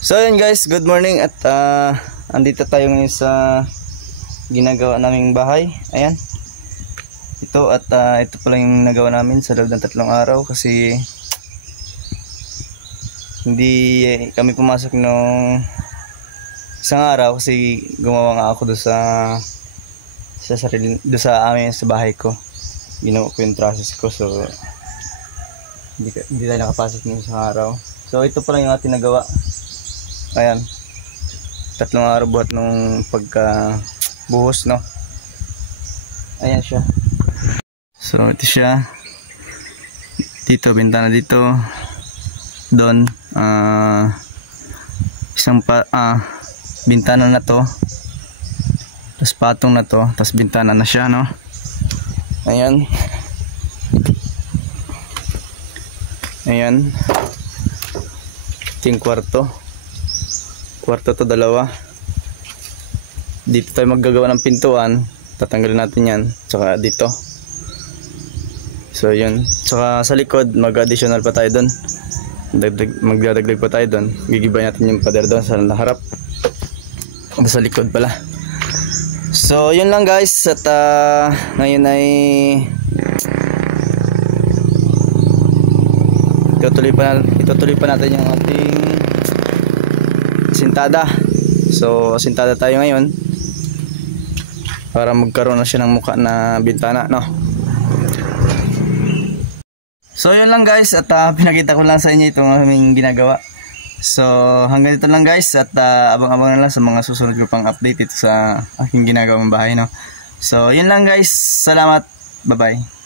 So yun guys, good morning at andito tayo ngayon sa ginagawa naming bahay. Ayan. Ito at ito pala yung nagawa namin sa loob ng 3 araw kasi hindi kami pumasok nung isang araw kasi gumawa nga ako doon sa amin sa bahay ko. Ginawa ko yung process ko, so hindi tayo nakapasok nung isang araw. So ito pala yung ating nagawa. Ayan, 3 araw buhat nung pagka-buhos, no? Ayan siya. So ito siya. Dito, bintana dito. Doon, bintana na to. Tapos patong na to. Tapos bintana na siya, no? Ayan. Ayan. Ito yung kwarto. Kwarto to, 2. Dito tayo maggagawa ng pintuan. Tatanggalin natin yan. Tsaka dito. So yun. Tsaka sa likod mag-additional pa tayo doon. Magdadagdag pa tayo doon. Gigibay natin yung pader doon sa harap. Sa likod pala. So yun lang guys. At ngayon ay itutuloy pa natin yung ating sintada. So sintada tayo ngayon para magkaroon na siya ng mukha na bintana, no? So yun lang guys, at pinakita ko lang sa inyo itong aming ginagawa. So hanggang dito lang guys, at abang-abang na lang sa mga susunod ko pang update ito sa aking ginagawang bahay, no? So yun lang guys, salamat, bye bye.